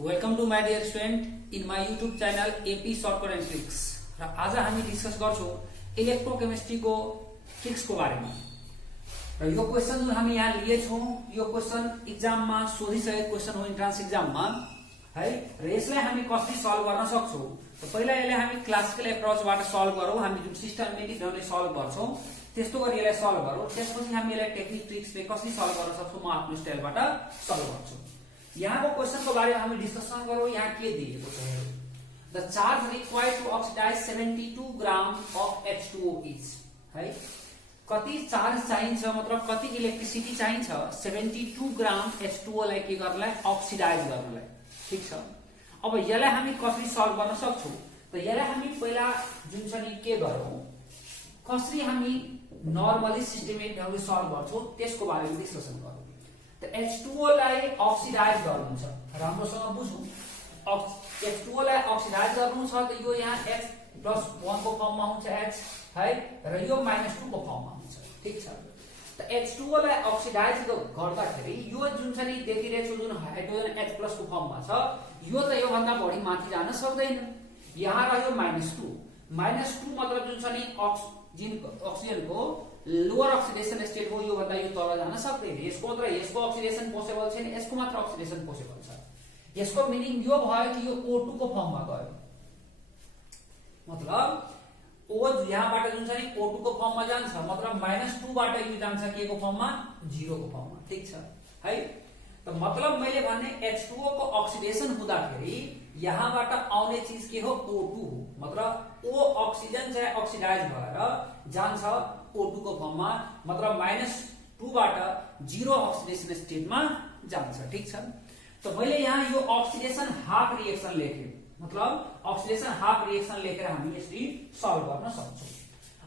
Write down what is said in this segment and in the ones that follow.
Welcome to my dear student in my YouTube channel AP shortcut and tricks. र आज हामी discuss गर्छौं इलेक्ट्रोकेमिस्ट्रीको ट्रिक्सको बारेमा। र यो क्वेशन जुन हामी यहाँ लिएछौं यो क्वेशन एक्जाममा सोधिसकेको क्वेशन हो इन्ट्रान्स एक्जाममा है। र यसलाई हामी कसरी सल्भ गर्न सक्छौं त पहिला यसलाई हामी क्लासिकल एप्रोचबाट सल्भ गरौँ। हामी जुन सिस्टमेटिक ढंगले सल्भ गर्छौं त्यस्तो गरी यसलाई सल्भ गरौँ। त्यसपछि हामी यसलाई टेक्निक ट्रिक्सले कसरी सल्भ गर्न सक्छौं म आफ्नो स्टाइलबाट सल्भ गर्छु। यहाँको क्वेशनको बारेमा हामी डिस्कसन गरौँ। यहाँ के दिएको छ हेरौँ। The charge required to oxidise 72 gram of H2O is है। कति चार्ज चाहिन्छ मतलब कति इलेक्ट्रिसिटी चाहिन्छ 72 ग्राम H2O लाई के गर्नलाई अक्सिडाइज गर्नलाई। ठीक छ। अब यसलाई हामी कसरी सल्भ गर्न सक्छौं त यसलाई हामी पहिला जुन छ नि के गरौँ कसरी हामी नर्मली सिस्टमेटिक ढंगले सल्भ गर्छौं त्यसको बारेमा डिस्कसन गरौँ। त H2O लाई अक्सिडाइज गर्नु छ। राम्रोसँग बुझौं। H2O लाई अक्सिडाइज गर्नु छ त यो यहाँ H+1 को फर्ममा हुन्छ H है र यो -2 को फर्ममा हुन्छ। ठीक छ। त H2O लाई अक्सिडाइज गर्दाखेरि यो जुन छ नि देखिरहेको जुन हाइड्रोजन H+ को फर्ममा छ यो त यो भन्दा बढी माथि जान सक्दैन। यहाँ रह्यो -2 मतलब जुन छ नि अक्सिजनको लोअर ऑक्सीडेशन स्टेट हो यो भन्दा यो तल जान सक्दैन। यसको मतलब यसको ऑक्सीडेशन पोसिबल छैन यसको मात्र ऑक्सीडेशन पोसिबल छ। यसको मिनिङ यो भयो कि यो O2 को फर्ममा गयो। मतलब O यहाँबाट जुन छ नि O2 को फर्ममा जान्छ मतलब -2 बाट यो जान्छ के को फर्ममा 0 को फर्ममा। ठीक छ है। त मतलब मैले भन्ने H2O को ऑक्सीडेशन हुँदाखेरि यहाँबाट आउने चीज के हो O2 हो। मतलब O ऑक्सिजन चाहिँ ऑक्सिडाइज भएर जान्छ O2 को फर्ममा मतलब -2 बाट 0 ऑक्सीडेशन स्टेटमा जान्छ। ठीक छ। तो मैले यहाँ यो ऑक्सीडेशन हाफ रिएक्सन लेखे मतलब ऑक्सीडेशन हाफ रिएक्सन लेखेर हामी यसरी सल्भ गर्न सक्छौं।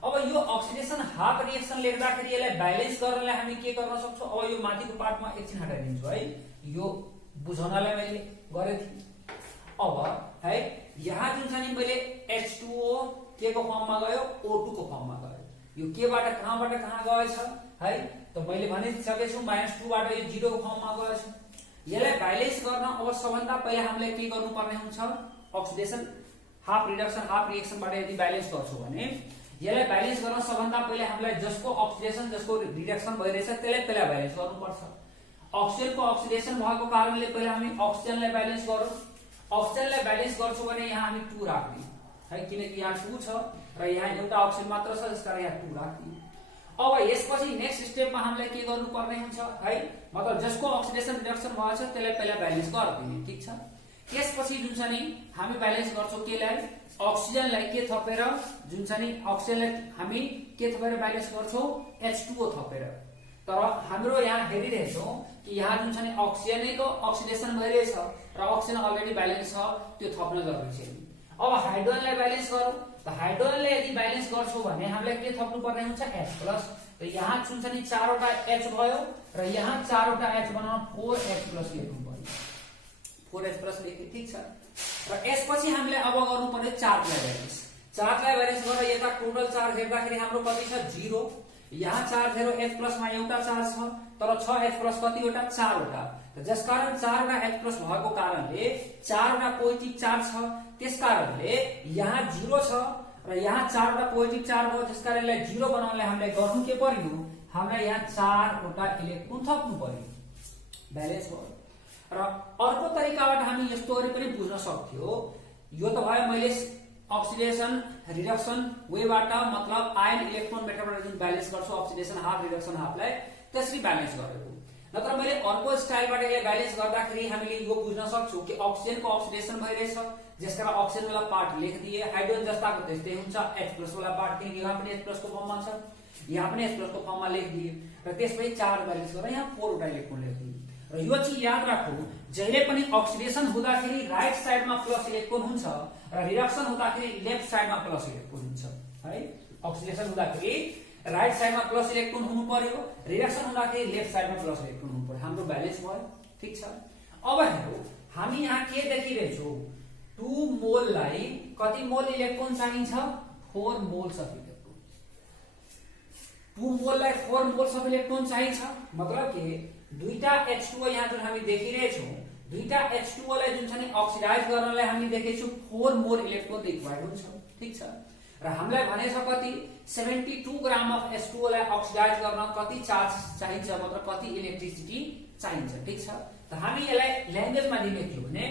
अब यो ऑक्सीडेशन हाफ रिएक्सन लेख्दाखेरि यसलाई ब्यालेन्स गर्नलाई हामी के गर्न सक्छौं। अब यो माथिको पार्टमा एकछिन हटाइदिन्छु है। यो बुझाउनलाई मैले गरे थिए। अब है यहाँ जुन छ नि मैले H2O के को फर्ममा गयो O2 को फर्ममा गयो। यो केबाट कहाँ गएछ है त मैले भनिसकेको छु -2 बाट यो 0 को फर्ममा गएछ। यसलाई ब्यालेन्स गर्न अब सबभन्दा पहिला हामीले के गर्नुपर्ने हुन्छ अक्सिडेशन हाफ रिएक्सनबाट यदि ब्यालेन्स गर्छौं भने यसलाई ब्यालेन्स गर्न सबभन्दा पहिला हामीलाई जसको अक्सिडेशन जसको रिडक्सन भइरहेछ त्यसलाई पहिला ब्यालेन्स गर्नुपर्छ। अक्सिजनको अक्सिडेशन भएको कारणले पहिला हामी अक्सिजनलाई ब्यालेन्स गरौँ। अक्सिजनलाई ब्यालेन्स गर्छौं भने यहाँ हामी 2 राख्दियौ है किनकि यहाँ 2 छ र यहाँ एउटा अक्सिजन मात्र छ त्यसकारण यहाँ 2 राख्दियौ। अब यसपछि नेक्स्ट स्टेपमा हामीलाई के गर्नुपर्ने हुन्छ है मतलब जसको अक्सिडेशन रिडक्सन भएछ त्यसलाई पहिला ब्यालेन्स गर्दिने। ठीक छ। त्यसपछि जुन छ नि हामी ब्यालेन्स गर्छौं केलाई अक्सिजनलाई के थपेर जुन छ नि अक्सिजनलाई हामी के थपेर ब्यालेन्स गर्छौं H2O थपेर। तर हाम्रो यहाँ हेरिरहेछौं कि यहाँ जुन छ नि अक्सिजनको अक्सिडेशन भइरहेछ र अक्सिजन अलरेडी ब्यालेन्स छ त्यो थप्न जरुरी छैन। अब हाइड्रोजनलाई ब्यालेन्स गरौँ त हाइड्रोजनलाई यदि ब्यालेन्स गर्छौं भने हामीलाई के थप्नु पर्ने हुन्छ H+ त यहाँ जुन छ नि 4 वटा H भयो र यहाँ 4 वटा H बनाउन 4H+ लेख्नु पर्यो। 4H+ लेखे। ठीक छ। र यसपछि हामीले अब गर्नु पर्यो चार्जलाई ब्यालेन्स। चार्जलाई ब्यालेन्स गरेर यता टोटल चार्ज हेर्दाखेरि हाम्रो कति छ 0। यहाँ चार्ज हेरौँ H+ मा एउटा चार्ज छ तर 6H+ कतिवटा 4 वटा। जसकारण 4 वटा H+ भएको कारणले 4 वटा पोजिटिभ चार्ज छ त्यसकारणले यहाँ 0 छ र यहाँ 4 वटा पोजिटिभ चार्ज भयो त्यसकारण यसलाई 0 बनाउनलाई हामीले गर्नु के पर्यो हामीलाई यहाँ 4 वटा इलेक्ट्रोन थप्नु पर्यो ब्यालेन्स भयो। र अर्को तरिकाबाट हामी यस्तो गरी पनि बुझ्न सक्थ्यो। यो त भयो मैले अक्सिडेशन रिडक्सन वेबाट मतलब आयन इलेक्ट्रोन मेटाबोलिज्म ब्यालेन्स गर्छु अक्सिडेशन हाफ रिडक्सन हाफलाई त्यसरी ब्यालेन्स गरेको। नत्र मैले अर्को स्टाइलबाट यसलाई ब्यालेन्स गर्दाखेरि हामीले यो बुझ्न सक्छौं कि अक्सिजनको अक्सिडेशन भइरहेछ जसकारण अक्सिजन वाला पार्ट लेखिदिए हाइड्रोजन जस्ताको त्यस्तै हुन्छ H+ वाला पार्ट किन यहाँ पनि H+ को फर्ममा छ यहाँ पनि H+ को फर्ममा लेखिदिए र त्यसपछि चार्ज ब्यालेन्स गरेर यहाँ 4 वटा इलेक्ट्रोन लेखिदिए। र यो चाहिँ याद राखौं जहिले पनि अक्सिडेशन हुँदाखेरि राइट साइडमा प्लस इलेक्ट्रोन हुन्छ र रिडक्सन हुँदाखेरि लेफ्ट साइडमा प्लस इलेक्ट्रोन हुन्छ है। अक्सिडेशन हुँदाखेरि राइट साइडमा प्लस इलेक्ट्रोन हुनु पर्यो रिडक्सन हुँदाखेरि लेफ्ट साइडमा प्लस इलेक्ट्रोन हुनु पर्यो। हाम्रो ब्यालेन्स भयो। ठीक छ। अब हेरौँ हामी यहाँ के देखिरहेछौं 2 मोललाई कति मोल इलेक्ट्रोन चाहिन्छ 4 moles of electron. 2 मोललाई 4 moles of electron चाहिन्छ मतलब के दुईटा H2O यहाँ जुन हामी देखिरहेछौं दुईटा H2O लाई जुन छ नि अक्सिडाइज गर्नलाई हामी देखेछौं 4 मोल इलेक्ट्रोन रिक्वायर्ड हुन्छ। ठीक छ, र हामीलाई भनेछ कति 72 ग्राम अफ H2O लाई अक्सिडाइज गर्न कति चार्ज चाहिन्छ, मतलब कति इलेक्ट्रिसिटी चाहिन्छ। ठीक छ, त हामी यसलाई ल्याङ्ग्वेजमा लेख्यो भने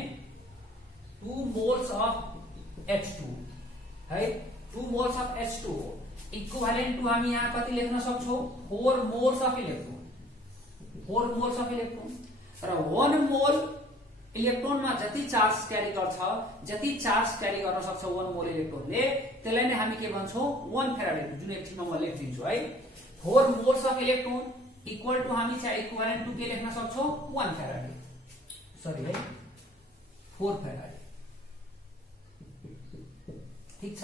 2 मोल्स अफ H2 है, 2 moles of H2 equivalent to हामी यहाँ कति लेख्न सक्छौं 4 moles of electron, 4 moles of electron. र 1 मोल इलेक्ट्रोनमा जति चार्ज क्यारी गर्छ, जति चार्ज क्यारी गर्न सक्छ 1 मोल इलेक्ट्रोनले, त्यसलाई नै हामी के भन्छौं 1 फेराडे, जुन एकछिनमा म लेखिदिन्छु है। 4 moles of electron equal to हामी चाहिँ इक्विभ्यालेन्ट टु के लेख्न सक्छौं 1 फेराडे, सरी है 4 फेराडे। ठीक छ,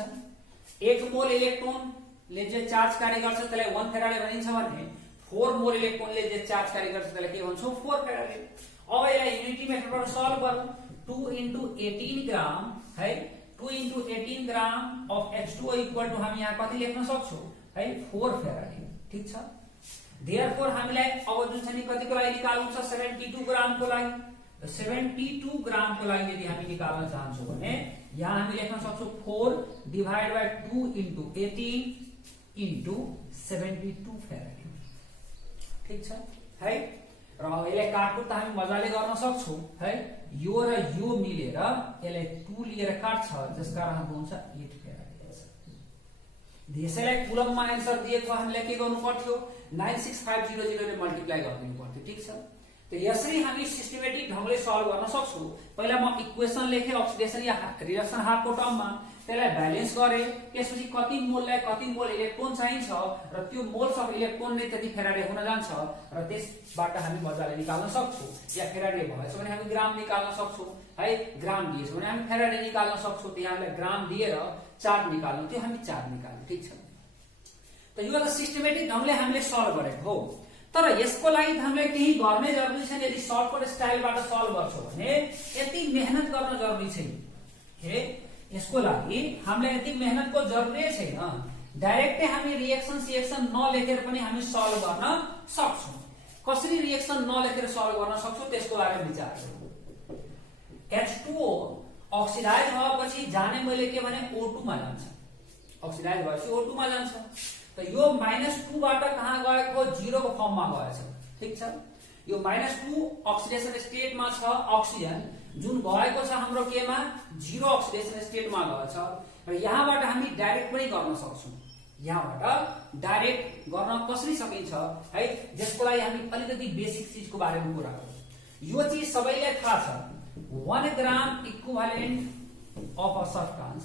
1 मोल इलेक्ट्रोनले जे चार्ज क्यारी गर्छ त्यसलाई 1 फेराडे भनिन्छ भने 4 मोल इलेक्ट्रोनले जे चार्ज क्यारी गर्छ त्यसलाई के भन्छौं 4 फेराडे। अब यसलाई युनिटी मेथडबाट सल्भ गरौँ। 2 × 18 ग्राम है, 2 × 18 ग्राम अफ H2O इक्वल टु हामी यहाँ कति लेख्न सक्छौं है 4 फेराडे। ठीक छ, देयरफोर हामीलाई अब जुन छ नि कतिको लागि निकाल्नु छ 72 ग्रामको लागि, 72 ग्रामको लागि यदि हामी निकाल्न चाहन्छौं भने यहाँ हामी लेख्न सक्छौं 4 डिवाइड बाइ 2 × 18 × 72 फेराडे। ठीक छ है, र यसलाई काटकुट त हामी मजाले गर्न सक्छौं है, यो र यो मिलेर यसलाई 2 लिएर काट्छ, जसकारण हाम्रो हुन्छ 8 फेराडे। यसैलाई कुलममा आन्सर दिएको हामीले के गर्नु पर्थ्यो 96500 ले मल्टिप्लाई गरिदिनु पर्थ्यो। ठीक छ, त यसरी हामी सिस्टमेटिक ढंगले सल्भ गर्न सक्छौं। पहिला म इक्वेसन लेखे अक्सिडेसन या रिडक्सन हाफको टर्ममा, त्यसलाई ब्यालेन्स गरे, त्यसपछि कति मोललाई कति मोल इलेक्ट्रोन चाहिन्छ र त्यो मोल्स अफ इलेक्ट्रोन नै त्यति फेराडे हुन जान्छ, र त्यसबाट हामी मजाले निकाल्न सक्छौं। या फेराडे भएछ भने हामी ग्राम निकाल्न सक्छौं है, ग्राम दिएछ भने हामी फेराडे निकाल्न सक्छौं। त यहाँलाई ग्राम दिएर चार्ज निकाल्नु थियो, हामी चार्ज निकाल्यौं। ठीक छ, त यो त सिस्टमेटिक ढंगले हामीले सल्भ गरेको हो। तर यसको लागि हामीले केही गर्ने जरुरी छैन। यदि सर्टकट स्टाइलबाट सल्भ गर्छौं भने यति मेहनत गर्न जरुरी छैन। हे, यसको लागि हामीलाई यति मेहनतको जरुरी छैन। डाइरेक्टली हामी रिएक्सन सिएक्सन नलेखेर पनि हामी सल्भ गर्न सक्छौं। कसरी रिएक्सन नलेखेर सल्भ गर्न सक्छौं त्यसको बारेमा विचार गरौँ। H2O अक्सिडाइज भएपछि जाने मैले के भने O2 मा जान्छ, अक्सिडाइज भएपछि O2 मा जान्छ। त यो -2 बाट कहाँ गएको 0 को फर्ममा गएछ। ठीक छ, यो -2 अक्सिडेसन स्टेटमा छ अक्सिजन, जुन गएको छ हाम्रो केमा 0 अक्सिडेसन स्टेटमा गएछ। र यहाँबाट हामी डाइरेक्ट पनि गर्न सक्छौं। यहाँबाट डाइरेक्ट गर्न कसरी सकिन्छ है, जसको लागि हामी अलिकति बेसिक चीजको बारेमा कुरा गरौँ। यो चीज सबैलाई थाहा छ, 1 ग्राम इक्विभ्यालेन्ट अफ अ सब्स्टान्स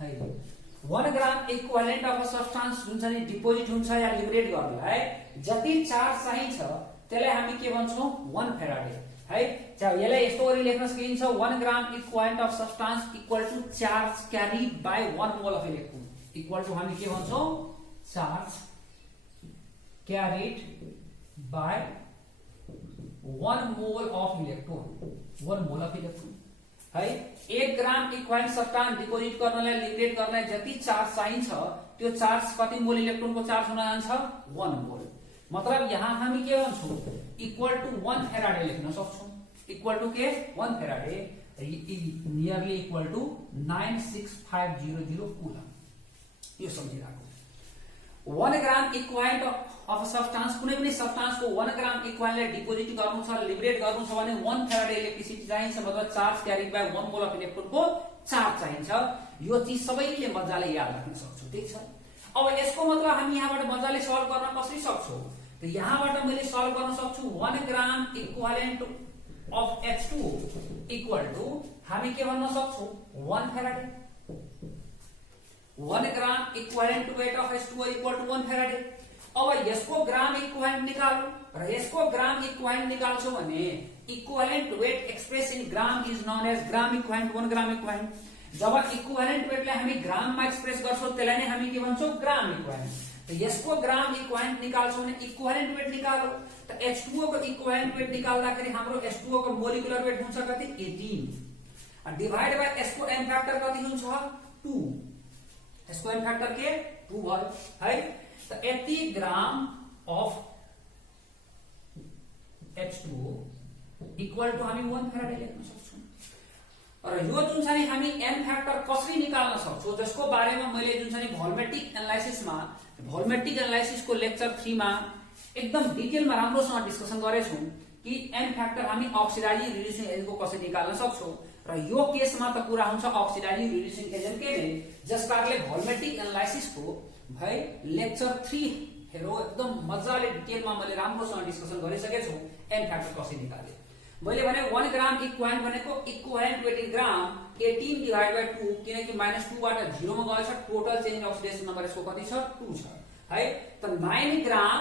है, 1 ग्राम इक्विभ्यालेन्ट अफ अ सब्स्टान्स जुन चाहिँ डिपोजिट हुन्छ या लिबरेट गर्नलाई जति चार्ज चाहिन्छ त्यसलाई हामी के भन्छौं 1 फेराडे है। यसलाई यस्तो गरी लेख्न सकिन्छ 1 gram equivalent of substance equal to charge carried by 1 mole of electron equal to हामी के भन्छौं charge carried by 1 mole of electron, 1 mole of electron है। 1 ग्राम इक्विभ्यालेन्ट सब्स्टान्स डिपोजिट गर्नलाई लिबरेट गर्नलाई जति चार्ज चाहिन्छ त्यो चार्ज कति मोल इलेक्ट्रोनको चार्ज हुन जान्छ 1 मोल। मतलब यहाँ हामी के भन्छौं इक्वल टु 1 फेराडे लेख्न सक्छौं। इक्वल टु के 1 faraday, nearly equal to 96500 coulomb. यो सम्झिराखौ। 1 gram equivalent of a substance, कुनै पनि सब्स्टान्सको 1 ग्राम इक्विभ्यालेन्ट डिपोजिट गर्नु छ, लिबरेट गर्नु छ भने 1 फेराडे इलेक्ट्रिसिटी चाहिन्छ, मतलब charge carried by 1 mole of इलेक्ट्रोनको charge चाहिन्छ। यो चीज सबैले मजाले याद राख्न सक्छौं। ठीक छ, अब यसको मतलब हामी यहाँबाट मजाले सल्भ गर्न कसरी सक्छौं, त यहाँबाट मैले सल्भ गर्न सक्छु 1 gram equivalent of H2O equal to हामी के भन्न सक्छौं 1 faraday. 1 gram equivalent weight of H2O equal to 1 faraday. अब यसको ग्राम इक्विभ्यालेन्ट निकालौं र यसको ग्राम इक्विभ्यालेन्ट निकाल्छौं भने equivalent weight express in gram is known as gram equivalent, 1 gram equivalent. जब इक्विभ्यालेन्ट वेटलाई हामी ग्राममा एक्सप्रेस गर्छौं त्यसलाई नै हामी के भन्छौं ग्राम इक्विभ्यालेन्ट। त यसको ग्राम इक्विभ्यालेन्ट निकाल्छौं भने इक्विभ्यालेन्ट वेट निकालौं। त H2O को इक्विभ्यालेन्ट वेट निकाल्दाखेरि हाम्रो H2O को मोलिकुलर वेट हुन्छ कति 18 डिवाइड बाइ यसको एम फ्याक्टर कति हुन्छ 2, यसको एम फ्याक्टर के 2 भयो है। त 80 ग्राम अफ H2O इक्वल टु हामी 1 फेराडे लेख्न सक्छौं। र यो जुन छ नि हामी n फ्याक्टर कसरी निकाल्न सक्छौं जसको बारेमा मैले जुन छ नि भोल्युमेट्रिक एनालाइसिसको लेक्चर 3 मा एकदम डिटेलमा राम्रोसँग डिस्कसन गरेछौं कि n फ्याक्टर हामी अक्सिडाइजिङ रिड्युसिङ एजेन्टको कसरी निकाल्न सक्छौं। र यो केसमा त कुरा हुन्छ अक्सिडाइजिङ रिड्युसिङ एजेन्ट के ने जस कारणले भोल्युमेट्रिक एनालाइसिसको भाइ लेक्चर 3 हेरो एकदम मजाले डिटेलमा मैले राम्रोसँग डिस्कसन गरिसकेछु n फ्याक्टर कसरी निकाल्ने। मैले भने 1 ग्राम इक्विभ्यालेन्ट भनेको equivalent to 18 gram 18 divide by 2 किनकि -2 बाट 0 मा गएछ total change in oxidation number यसको कति छ 2 छ है। त 9 ग्राम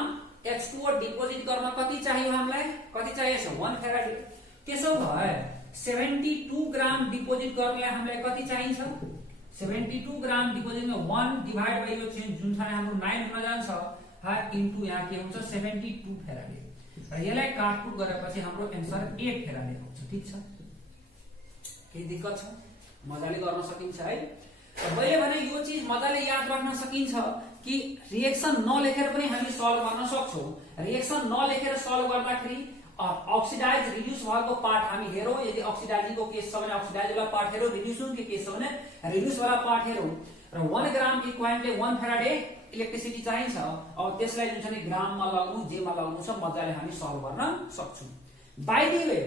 H2O डिपोजिट गर्न कति चाहियो हामीलाई कति चाहिएछ 1 फेराडे। त्यसो भए 72 ग्राम डिपोजिट गर्नलाई हामीलाई कति चाहिन्छ 72 ग्राम डिपोजिटमा 1 डिवाइड बाइ यो चेन्ज जुन छ हाम्रो 9 हुन जान्छ हा इन्टु यहाँ के हुन्छ 72 फेराडे र यसलाई काटकुट गरेपछि हाम्रो आन्सर 8 फेराडे आउँछ। ठीक छ केही दिक्कत छ मजाले गर्न सकिन्छ है। मैले भने यो चीज मजाले याद राख्न सकिन्छ कि रिएक्सन नलेखेर पनि हामी सल्भ गर्न सक्छौं। रिएक्सन नलेखेर सल्भ गर्दाखेरि अक्सिडाइज रिड्युस भएको पार्ट हामी हेरौं। यदि अक्सिडाइजिङको केस छ भने अक्सिडाइज वाला पार्ट हेरौं, रिड्युसिङको केस छ भने रिड्युस वाला पार्ट हेरौं। र 1 ग्राम इक्विभ्यालेन्टले 1 फेराडे इलेक्ट्रिसिटी चाहिन्छ। अब त्यसलाई जुन छ नि ग्राममा लगाउनु जेमा लगाउनु छ मजाले हामी सल्भ गर्न सक्छौं। बाइ द वे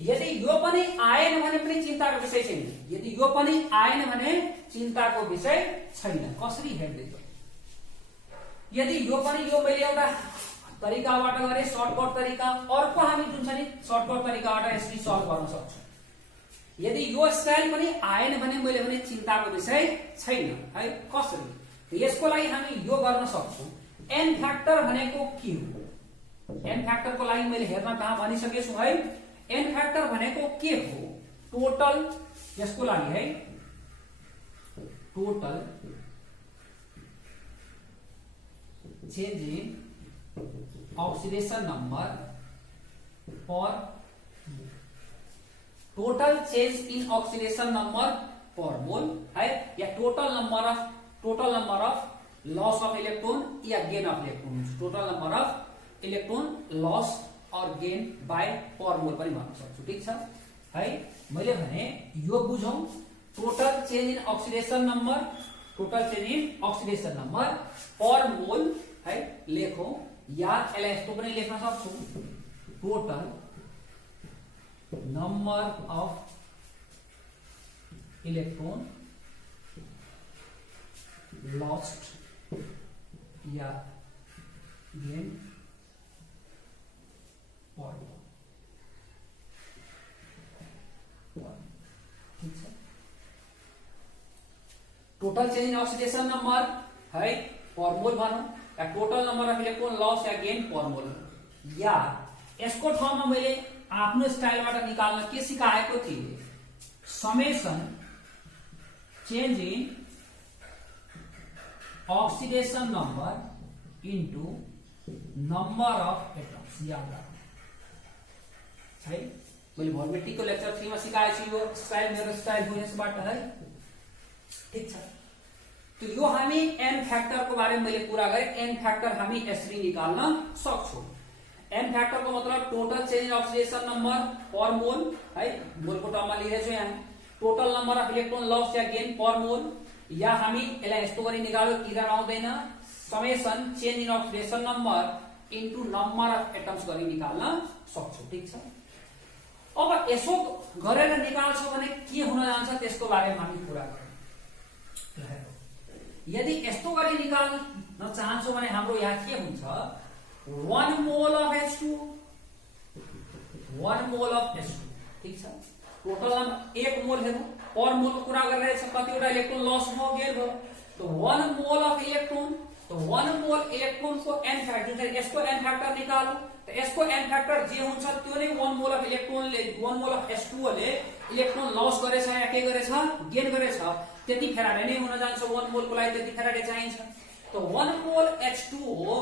यदि यो पनि आएन भने पनि चिन्ताको विषय छैन। यदि यो पनि आएन भने चिन्ताको विषय छैन। कसरी हेर्दै त यदि यो पनि यो मैले एउटा तरिकाबाट गरे सर्टकट तरिका अर्को हामी जुन छ नि सर्टकट तरिकाबाट यसरी सल्भ गर्न सक्छौं। यदि यो स्टाइल पनि आएन भने मैले भने चिन्ताको विषय छैन है। कसरी यसको लागि हामी यो गर्न सक्छौं। n फ्याक्टर भनेको के हो n फ्याक्टर को लागि मैले हेर्न कहाँ भनिसके छु है। n फ्याक्टर भनेको के हो टोटल यसको लागि है total change in oxidation number per total change in oxidation number per mole है या total number of loss of electron या gain of electron total number of electron loss और गेन बाय पर मोल पनि भन्न सक्छु। ठीक छ है। मैले भने यो बुझौं total change in oxidation number per mole है लेखौं या यसलाई यस्तो पनि लेख्न सक्छु total number of electron lost या गेन पर ठीक है। Total change in oxidation number है पर मोल भनौं या total number of electron loss या गेन पर मोल या यसको ठाउँमा मैले आफ्नो स्टाइलबाट निकाल्न के सिकाएको थिए summation change in oxidation number into number of atoms याद राख्नु है। मैले भोल्युमेट्रिक को लेक्चर 3 मा सिकाएको छु यो स्टाइल मेरो स्टाइल हो यसबाट है। ठीक छ। तो यो हामी n फ्याक्टर को बारेमा मैले कुरा गरे n फ्याक्टर हामी यसरी निकाल्न सक्छौं। n फ्याक्टर को मतलब total change in oxidation number per mole है मोलको टर्ममा लेखेछु यहाँ total number of electron loss या गेन पर मोल या हामी यसलाई यस्तो गरी निकाल्यो इरर आउँदैन summation change in oxidation number into number of atoms गरी निकाल्न सक्छौं। ठीक छ। अब यसो गरेर निकाल्छौं भने के हुन जान्छ त्यसको बारेमा हामी कुरा गरौँ। यदि यस्तो गरी निकाल्न चाहन्छौं भने हाम्रो यहाँ के हुन्छ 1 mole of H2 1 mole of H2 ठीक छ। टोटल 1 मोल हेरौं पर मोल को कुरा गरिरहेछ कतिवटा इलेक्ट्रोन लस भयो गेन भयो तो 1 मोल अफ इलेक्ट्रोन तो 1 मोल इलेक्ट्रोन को n फ्याक्टर यसको n फ्याक्टर निकालौं तो यसको n फ्याक्टर जे हुन्छ त्यो नै 1 मोल अफ इलेक्ट्रोन ले 1 मोल अफ H2O ले इलेक्ट्रोन लस गरेछ या के गरेछ गेन गरेछ त्यति फेराडे नै हुन जान्छ 1 मोल को लागि त्यति फेराडे चाहिन्छ। तो 1 मोल H2O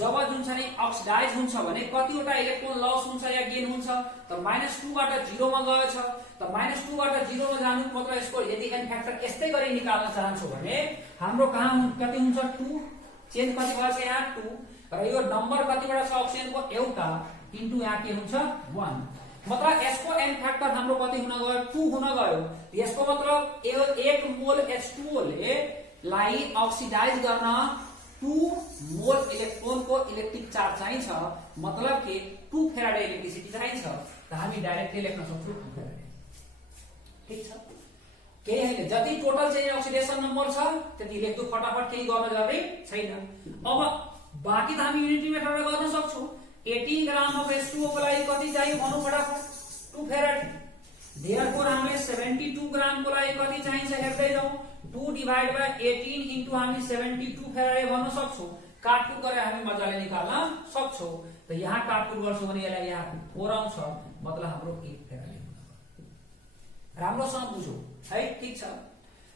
जब जुन छ नि अक्सिडाइज हुन्छ भने कतिवटा इलेक्ट्रोन लस हुन्छ या गेन हुन्छ त -2 बाट 0 मा गएछ त -2 बाट 0 मा जानु मतलब यसको यदि n फ्याक्टर यस्तै गरी निकाल्न चाहन्छौ भने हाम्रो कहाँ कति हुन्छ 2 चेन्ज कति भएछ यहाँ 2 र यो नम्बर कतिवटा छ अक्सिजनको एउटा इन्टु यहाँ के हुन्छ 1 मतलब यसको n फ्याक्टर हाम्रो कति हुन गयो 2 हुन गयो। यसको मतलब एक मोल H2O ले लाई अक्सिडाइज गर्न 2 मोल इलेक्ट्रोन को इलेक्ट्रिक चार्ज चाहिन्छ, मतलब के 2 फेराडे इलेक्ट्रिसिटी चाहिन्छ। त हामी डाइरेक्टली लेख्न सक्छौं 2 फेराडे। ठीक छ, केही हैन, जति टोटल चाहिँ अक्सिडेसन नम्बर छ त्यति लेख्दो, फटाफट केही गर्न जरुरी छैन। अब बाकी त हामी युनिटी मेथडबाट गर्न सक्छौं। 18 ग्राम अफ H2O को लागि कति चाहियो भन्नु फटाफट 2 फेराडे। देयरफोर हामीले 72 ग्राम को लागि कति चाहिन्छ हेर्दै जाउँ। 2 डिवाइड बाइ 18 इन्टु हामी 72 फेराडे भन्न सक्छौं। काटकुट गरेर हामी मजाले निकाल्न सक्छौं। त यहाँ काटकुट गर्छौं भने यसलाई यहाँ 4 आउँछ, मतलब हाम्रो 1 फेराडे हुन। राम्रोसँग बुझौ है। ठीक छ,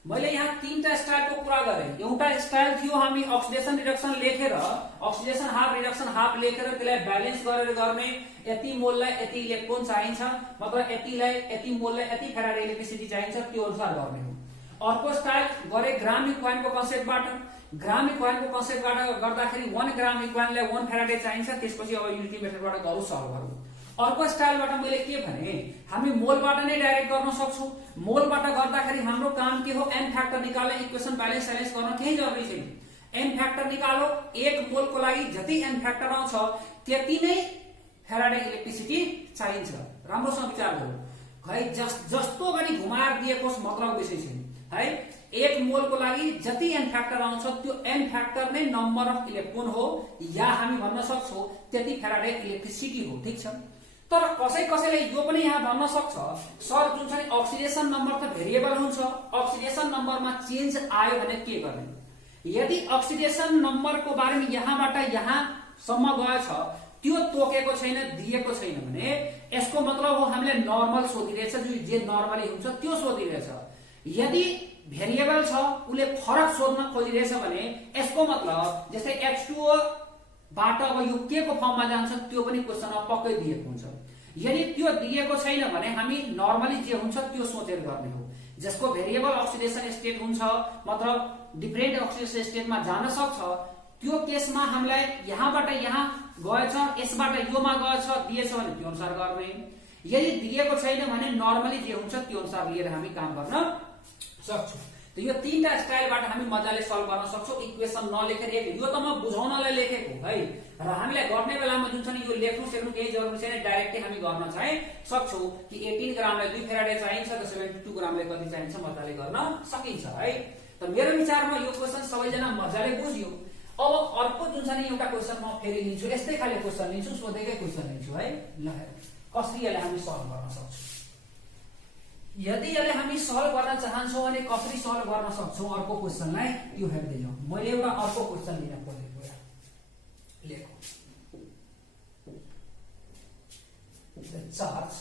मैले यहाँ तीनटा स्टाइलको कुरा गरे। एउटा स्टाइल थियो हामी अक्सिडेसन रिडक्सन लेखेर, अक्सिडेसन हाफ रिडक्सन हाफ लेखेर त्यसलाई ब्यालेन्स गरेर गर्ने, यति मोललाई यति इलेक्ट्रोन चाहिन्छ, मतलब यतिलाई यति मोललाई यति फेराडे इलेक्ट्रिसिटी चाहिन्छ, त्यो अनुसार गर्ने हो। अर्को स्टाइल गरे ग्राम इक्वाइनको कन्सेप्टबाट। ग्राम इक्वाइनको कन्सेप्टबाट गर्दाखेरि 1 ग्राम इक्वाइनलाई 1 फेराडे चाहिन्छ, त्यसपछि अब युनिटी मेथडबाट गरौँ सल्भ गरौँ। अर्को स्टाइलबाट मैले के भने हामी मोलबाट नै डाइरेक्ट गर्न सक्छौं। मोलबाट गर्दाखेरि हाम्रो काम के हो, n फ्याक्टर निकाल्न, इक्वेसन ब्यालेन्स सैलेन्स गर्न केही जरुरी छैन। n फ्याक्टर निकालो, 1 मोलको लागि जति n फ्याक्टर आउँछ त्यति नै फेराडे इलेक्ट्रिसिटी चाहिन्छ। राम्रोसँग विचार गरौँ है, जस्तो पनि घुमाएर दिएको मतलब विषय छैन है। 1 मोलको लागि जति n फ्याक्टर आउँछ त्यो n फ्याक्टर नै नम्बर अफ इलेक्ट्रोन हो, या हामी भन्न सक्छौं त्यति फेराडे इलेक्ट्रिसिटी हो। ठीक छ, तर कसैले यो पनि यहाँ भन्न सक्छ सर जुन चाहिँ अक्सिडेसन नम्बर त भेरिएबल हुन्छ, अक्सिडेसन नम्बरमा चेन्ज आयो भने के गर्ने। यदि अक्सिडेसन नम्बरको बारेमा यहाँबाट यहाँसम्म गएछ त्यो तोकेको छैन, दिएको छैन भने यसको मतलब हो हामीले नर्मल सोधिरहेछ, जे नर्मली हुन्छ त्यो सोधिरहेछ। यदि भेरिएबल छ उले फरक सोध्न खोजिरहेछ भने यसको मतलब जस्तै H2O बाट अब यो के को फर्ममा जान्छ त्यो पनि क्वेशनमा पक्कै दिएको हुन्छ। यदि त्यो दिएको छैन भने हामी नर्मली जे हुन्छ त्यो सोचेर गर्ने हो। जसको भेरिएबल अक्सिडेसन स्टेट हुन्छ, मतलब डिफरेन्ट अक्सिडेसन स्टेटमा जान सक्छ, त्यो केसमा हामीलाई यहाँबाट यहाँ गएछ, यसबाट योमा गएछ, दिएछ भने त्यो अनुसार गर्ने। यदि दिएको छैन भने नर्मली जे हुन्छ त्यो अनुसार लिएर हामी काम गर्न सक्छौं। त यो तीनटा स्टाइलबाट हामी मजाले सल्भ गर्न सक्छौं। इक्वेसन नलेखेर यो त म बुझाउनलाई लेखेको है, र हामीलाई गर्ने बेलामा जुन छ नि यो लेख्नु सेख्नु केही जरुरी छैन, डाइरेक्टली हामी गर्न चाहिँ सक्छौं कि 18 ग्रामलाई 2 फेराडे चाहिन्छ, त 72 ग्रामलाई कति चाहिन्छ मजाले गर्न सकिन्छ है। त मेरो विचारमा यो क्वेशन सबैजना मजाले बुझ्यो। अब अर्को जुन छ नि एउटा क्वेशन म फेरि लिन्छु, यस्तै खाले क्वेशन लिन्छु, सोधेकै क्वेशन लिन्छु है। ल कसरी यसलाई हामी सल्भ गर्न सक्छौं। यदि यसलाई हामी सल्भ गर्न चाहन्छौं भने कसरी सल्भ गर्न सक्छौं अर्को क्वेशनलाई त्यो हेर्दै जाउँ। मैले एउटा अर्को क्वेशन लिन खोजेको यहाँ लेखौ। The charge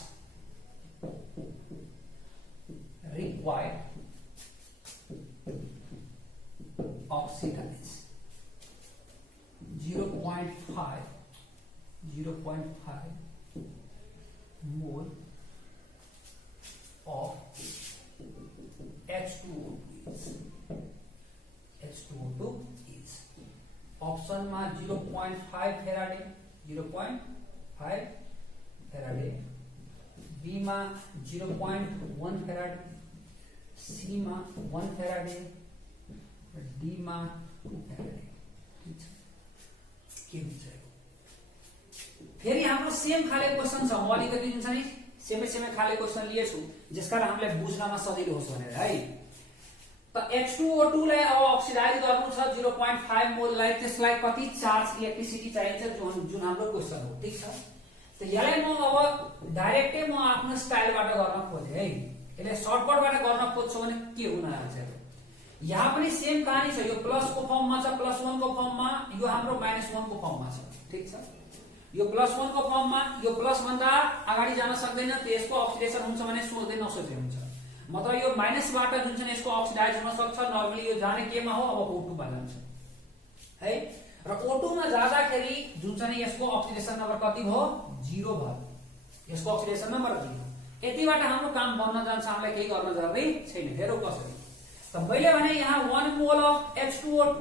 required oxidize 0.5 mole of H2O2 is option मा 0.5 फेराडे 0.5 फेराडे, B मा 0.1 फेराडे, C मा 1 फेराडे, D मा 2 फेराडे। के हुन्छ फेरि हाम्रो सेम खाले क्वेशन छ। म अलिकति जुन छ नि सेमै खाले क्वेशन लिएछु जसका हामीलाई बुझ्नमा सजिलो होस् भनेर है। त H2O2 लाई अब अक्सिडाइज गर्नु छ 0.5 मोल लाई, त्यसलाई कति चार्ज इलेक्ट्रिसिटी चाहिन्छ जुन हाम्रो क्वेशन हो। ठीक छ, त यसलाई म अब डाइरेक्टै म आफ्नो स्टाइलबाट गर्न खोजे है। यसलाई सर्टकटबाट गर्न खोज्छु भने के हुन आउँछ। यहाँ पनि सेम कहानी छ, यो प्लस को फर्ममा छ, +1 को फर्ममा, यो हाम्रो -1 को फर्ममा छ। ठीक छ, यो +1 को फर्ममा, यो प्लस भन्दा अगाडि जान सक्दैन, त्यसको अक्सिडेसन हुन्छ भने सोच्दै नसोचे हुन्छ। मतलब यो माइनसबाट जुन छ यसको अक्सिडाइज हुन सक्छ, नर्मली यो जाने केमा हो अब O2 मा जान्छ है। र O2 मा जाँदाखेरि जुन छ नि यसको अक्सिडेसन नम्बर कति भयो 0 भयो, यसको अक्सिडेसन नम्बर 0। यतिबाट हाम्रो काम बन्न जान्छ, हामीलाई केही गर्न जरुरी छैन। हेरौँ कसरी। त मैले भने यहाँ 1 मोल अफ H2O2,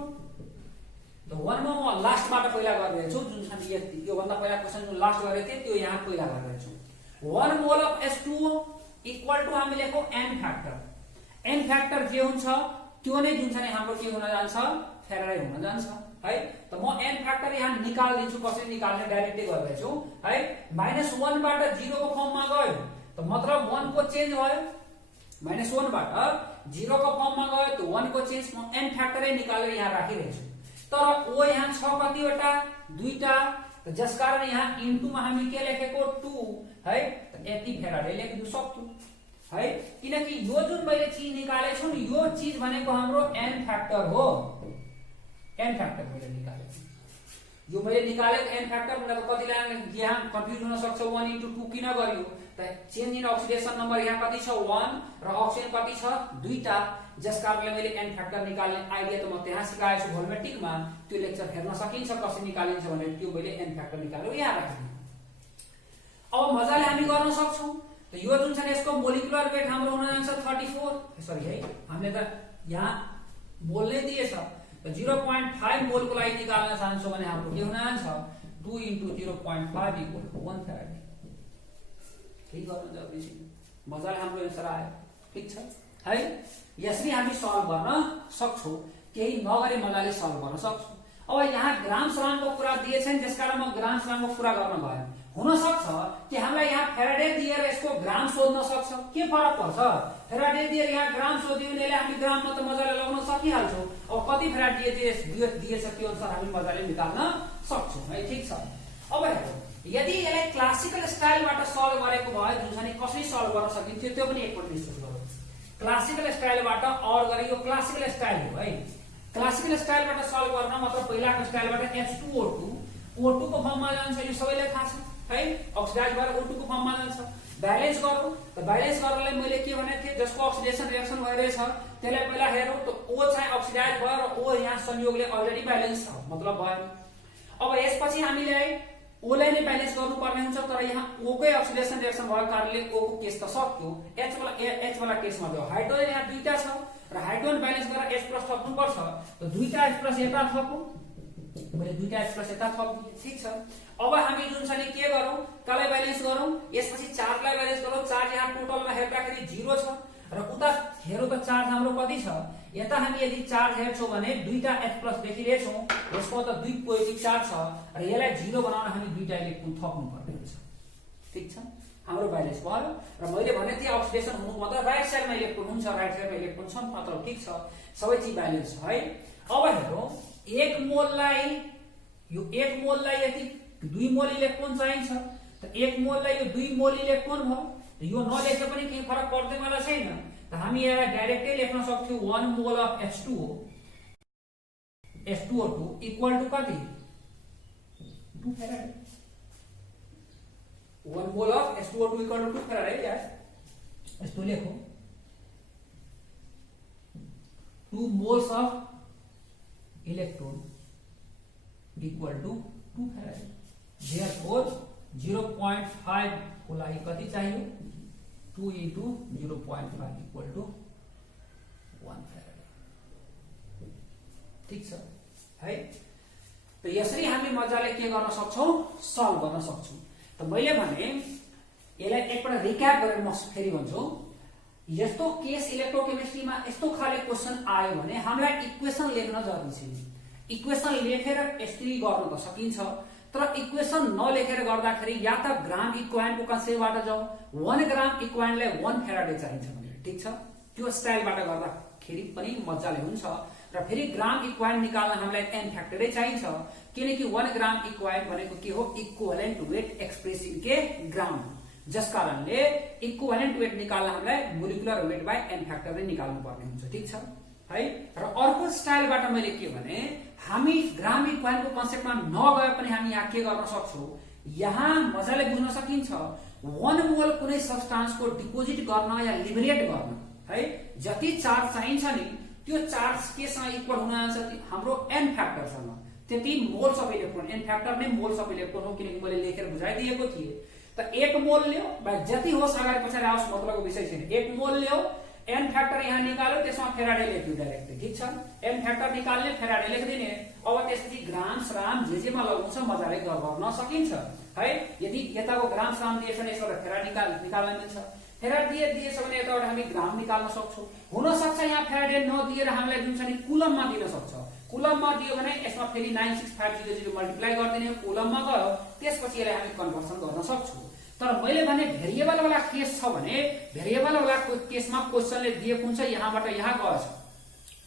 त 1 मा म लास्टबाट पहिला गरिरहेछु जुन छ नि यो भन्दा पहिला क्वेशन जुन लास्ट गरेको थिए त्यो यहाँ पहिला गरिरहेछु। 1 mole of H2O equal to हामी लेखौ n फ्याक्टर। n फ्याक्टर जे हुन्छ त्यो नै जुन छ नि हाम्रो के हुन जान्छ, फेराडे हुन जान्छ है। त म n फ्याक्टर यहाँ निकाल दिन्छु, कसरी निकाल्ने डाइरेक्टली गर्दै छु है। -1 बाट 0 को फर्ममा गयो त मतलब 1 को चेन्ज भयो, -1 बाट 0 को फर्ममा गयो त 1 को चेन्ज म n फ्याक्टरै निकालेर यहाँ राखिरहेछु। तर o यहाँ छ कतिवटा, दुईटा, त जसकारण यहाँ इन्टु मा हामी के लेखेको 2 है। त यति फेराडे लेख्न सक्छु है, किनकि यो जुन मैले चीज निकालेको छु नि यो चीज भनेको हाम्रो n फ्याक्टर हो। n फ्याक्टर मैले निकालेको, यो मैले निकालेको n फ्याक्टर भनेको कतिलाई यहाँ कन्फ्युज हुन सक्छ, 1 into 2 किन गरियो त चेन्ज इन अक्सिडेसन नम्बर यहाँ कति छ 1 र अक्सिजन कति छ दुईटा, जसकारणले मैले n फ्याक्टर निकाल्ने आइडिया त म त्यहाँ सिकाएको छु भोल्युमेट्रिकमा, त्यो लेक्चर हेर्न सकिन्छ कसरी निकालिन्छ भनेर, त्यो मैले n फ्याक्टर निकालेर यहाँ राखेँ। अब मजाले हामी गर्न सक्छौं। त यो जुन छ नि यसको मोलिकुलर वेट हाम्रो हुन जान्छ 34, सरी है हामीले त यहाँ बोल्नै दिएछ। त 0.5 मोल को लागि निकाल्न चाहन्छौं भने हाम्रो के हुन जान्छ 2 into 0.5 equal to 1 farad। केही गर्न जरुरी छैन, मजाले हाम्रो एन्सर आयो, ठीक छ है। यसरी हामी सल्भ गर्न सक्छौं, केही नगरे मजाले सल्भ गर्न सक्छौं। अब यहाँ ग्राम सराङको कुरा दिएछ नि, त्यसकारण म ग्राम सराङको कुरा गर्न गएँ। हुन सक्छ कि हामीलाई यहाँ फेराडे दिएर यसको ग्राम सोध्न सक्छ, के फरक पर्छ, फेराडे दिएर यहाँ ग्राम सोधियो भने हामी ग्राममा त मजाले लगाउन सकिहाल्छौं। अब कति फेराडे दिएछ त्यो अनुसार हामी मजाले निकाल्न सक्छौं है, ठीक छ। अब हेरौँ, यदि यसलाई क्लासिकल स्टाइलबाट सल्भ गरेको भए जुन छ नि कसरी सल्भ गर्न सकिन्थ्यो त्यो पनि एकपल्ट डिस्कस गरौँ। क्लासिकल स्टाइलबाट अर गरे, यो क्लासिकल स्टाइल हो है। क्लासिकल स्टाइलबाट सल्भ गर्न मतलब पहिलाको स्टाइलबाट H2O2 O2 को फर्ममा जान्छ, यो सबैलाई थाहा छ है, अक्सिडाइज भएर O2 को फर्ममा जान्छ। ब्यालेन्स गरौँ, त ब्यालेन्स गर्नलाई मैले के भनेको थिएँ, जसको अक्सिडेसन रिएक्सन भइरहेछ त्यसलाई पहिला हेरौँ। त O चाहिँ अक्सिडाइज भयो र O यहाँ संयोगले अलरेडी ब्यालेन्स छ, मतलब भयो। अब यसपछि हामीले O लाई नै ब्यालेन्स गर्नुपर्ने हुन्छ, तर यहाँ O कै अक्सिडेसन रिएक्सन भएको कारणले O को केस त सक्यो, H वाला केसमा त्यो हाइड्रोजन यहाँ दुईटा छ र हाइड्रोजन ब्यालेन्स गरेर H+ थप्नु पर्छ। त दुईटा H+ यता थपौँ, मैले दुईटा H+ यता थप्नु, ठीक छ। अब हामी जुन छ नि के गरौँ, कसलाई ब्यालेन्स गरौँ, यसपछि चार्जलाई ब्यालेन्स गरौँ। चार्ज यहाँ टोटलमा हेर्दाखेरि 0 छ र उता हेरौँ त चार्ज हाम्रो कति छ, यता हामी यदि चार्ज हेर्छौँ भने दुईटा H+ देखिरहेछौँ, यसको त 2 पोजिटिभ चार्ज छ र यसलाई 0 बनाउन हामी दुईटा इलेक्ट्रोन थप्नु पर्ने हुन्छ, ठीक छ। हाम्रो ब्यालेन्स भयो र मैले भने थिएँ अक्सिडेसन हुनु मतलब राइट साइडमा इलेक्ट्रोन हुन्छ, राइट साइडमा इलेक्ट्रोन छ मतलब ठीक छ, सबै चीज ब्यालेन्स छ है। अब हेरौँ, 1 मोललाई यो 1 मोललाई यदि 2 मोल इलेक्ट्रोन चाहिन्छ, त 1 मोललाई यो 2 मोल इलेक्ट्रोन भयो। यो नलेखे पनि केही फरक पर्दैन मलाई छैन, त हामी यसलाई डाइरेक्टली लेख्न सक्छौं 1 mole of H2O2 equal to कति 2 Faraday. 1 mole of H2O2 equal to 2 faraday यार, यस्तो लेखौ 2 moles of electron equal to 2 faraday. Therefore 0.5 को लागि कति चाहियो 2 into 0.5 इक्वल टु 1 फेराडे, ठीक छ है। त यसरी हामी मजाले के गर्न सक्छौं, सल्भ गर्न सक्छौं। त मैले भने यसलाई एकपल्ट रिक्याप गरेर म फेरि भन्छु। यस्तो केस इलेक्ट्रोकेमिस्ट्रीमा यस्तो खाले क्वेशन आयो भने हामीलाई इक्वेसन लेख्न जरुरी छैन। इक्वेसन लेखेर यसरी गर्न त सकिन्छ, तर इक्वेसन नलेखेर गर्दाखेरि या त ग्राम इक्विवेलेन्ट को कन्सेप्टबाट जाऊ, 1 ग्राम इक्विवेलेन्टलाई 1 फेराडे चाहिन्छ भने, ठीक छ। त्यो स्टाइलबाट गर्दाखेरि पनि मजाले हुन्छ र फेरि ग्राम इक्विवेलेन्ट निकाल्न हामीलाई n फ्याक्टरै चाहिन्छ, किनकि 1 ग्राम इक्विवेलेन्ट भनेको के हो, इक्विवेलेन्ट वेट एक्सप्रेस इन के ग्राम, जसकारणले इक्विवेलेन्ट वेट निकाल्न हामीलाई molecular weight by n factor नै निकाल्नु पर्ने हुन्छ, ठीक छ है। र अर्को स्टाइलबाट मैले के भने, हामी ग्राम इक्विवेलेन्ट को कन्सेप्टमा नगए पनि हामी यहाँ के गर्न सक्छौं, यहाँ मजाले बुझ्न सकिन्छ 1 मोल कुनै सब्स्टान्सको डिपोजिट गर्न या लिबरेट गर्न है, जति चार्ज चाहिन्छ नि त्यो चार्ज केसँग इक्वल हुन जान्छ हाम्रो n फ्याक्टरसँग, त्यति moles of electron, n factor नै मोल्स अफ इलेक्ट्रोन हो, किनकि मैले लेखेर बुझाइदिएको थिएँ। त 1 मोल ल्याऊ, जति होस् अगाडि पछाडि आओस् मतलबको विषय छैन, 1 मोल ल्याऊ, एन फ्याक्टर यहाँ निकाल्यो, त्यसमा फेराडे लेख्यो डाइरेक्टली, ठीक छ। एन फ्याक्टर निकाल्ने, फेराडे लेखिदिने। अब त्यसपछि ग्राम्स राम जेमा लगाउँछ मजाले गर्न सकिन्छ है। यदि यताको ग्राम्स राम दिएछ भने यसबाट फेराड निकाल्न मिल्छ। फेराड दिएछ भने यताबाट हामी ग्राम निकाल्न सक्छौँ। हुन सक्छ यहाँ फेराडे नदिएर हामीलाई जुन छ नि कुलममा दिन सक्छ। कुलममा दियो भने यसमा फेरि 96500 मल्टिप्लाई गरिदिने, कुलममा गयो, त्यसपछि यसलाई हामी कन्भर्सन गर्न सक्छौँ। तर मैले भने भेरिएबल वाला केस छ भने भेरिएबल वाला केसमा क्वेशनले दिएको हुन्छ यहाँबाट यहाँ गएछ,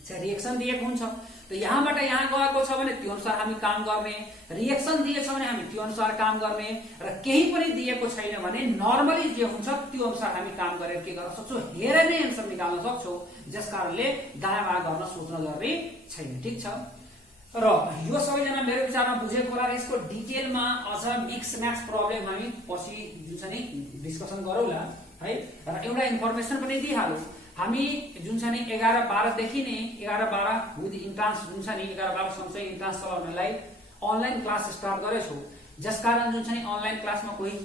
रिएक्सन दिएको हुन्छ, त यहाँबाट यहाँ गएको छ भने त्यो अनुसार हामी काम गर्ने, रिएक्सन दिएछ भने हामी त्यो अनुसार काम गर्ने, र केही पनि दिएको छैन भने नर्मली जे हुन्छ त्यो अनुसार हामी काम गरेर के गर्न सक्छौँ, हेरेर नै एन्सर निकाल्न सक्छौँ। जसकारणले दायाँ बायाँ गर्न सोच्न जरुरी छैन, ठिक छ। र यो सबैजना मेरो विचारमा बुझेको होला। यसको डिटेलमा अझ मिक्स म्याक्स प्रब्लम हामी पछि जुन छ नि डिस्कसन गरौँला है। र एउटा इन्फर्मेसन पनि दिइहालौँ, हामी जुन छ नि 11-12 देखि नै 11-12 विथ इन्ट्रान्स जुन छ नि 11-12 सँगसँगै इन्ट्रान्स चलाउनलाई अनलाइन क्लास स्टार्ट गरेछौँ। जसकारण जुन छ नि अनलाइन क्लासमा कोही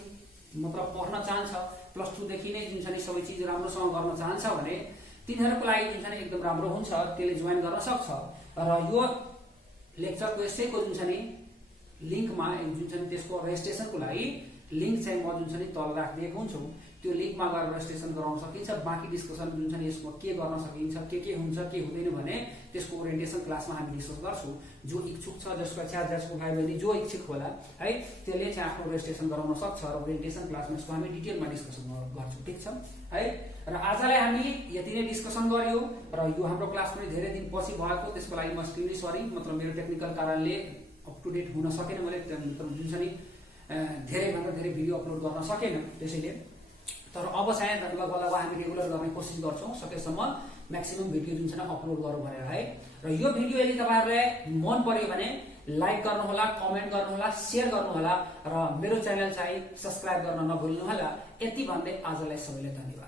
मतलब पढ्न चाहन्छ, +2 देखि नै जुन छ नि सबै चिज राम्रोसँग गर्न चाहन्छ भने तिनीहरूको लागि जुन छ नि एकदम राम्रो हुन्छ, त्यसले जोइन गर्न सक्छ। र यो लेक्चरको यसैको जुन छ नि लिङ्कमा जुन छ नि त्यसको रेजिस्ट्रेसनको लागि लिङ्क चाहिँ म जुन छ नि तल राखिदिएको हुन्छु, त्यो लिङ्कमा गएर रेजिस्ट्रेसन गराउन सकिन्छ। बाँकी डिस्कसन जुन छ नि यसमा के गर्न सकिन्छ, के हुन्छ, के हुँदैन भने त्यसको ओरिएन्टेसन क्लासमा हामी डिस्कस गर्छौँ। जो इच्छुक छ, जसको जसको भाइ बहिनी जो इच्छुक होला है, त्यसले चाहिँ आफ्नो रेजिस्ट्रेसन गराउन सक्छ र ओरिएन्टेसन क्लासमा यसको हामी डिटेलमा डिस्कसन गर्छौँ, ठिक छ है। र आजलाई हामी यति नै डिस्कसन गर्यो र यो हाम्रो क्लास पनि धेरै दिन पछि भएको, त्यसको लागि म एक्सट्रिमली सरी, मतलब मेरो टेक्निकल कारणले अप टु डेट हुन सकेन, मैले जुन छ नि धेरैभन्दा धेरै भिडियो अपलोड गर्न सकेन त्यसैले। तर अब चाहिँ लगभग हामी रेगुलर गर्ने कोसिस गर्छौँ, सकेसम्म म्याक्सिमम भिडियो जुन छ नि अपलोड गरौँ भनेर है। र यो भिडियो यदि तपाईँहरूलाई मन पर्यो भने लाइक गर्नुहोला, कमेन्ट गर्नुहोला, सेयर गर्नुहोला र मेरो च्यानल चाहिँ सब्सक्राइब गर्न नभुल्नुहोला। यति भन्दै आजलाई सबैलाई धन्यवाद।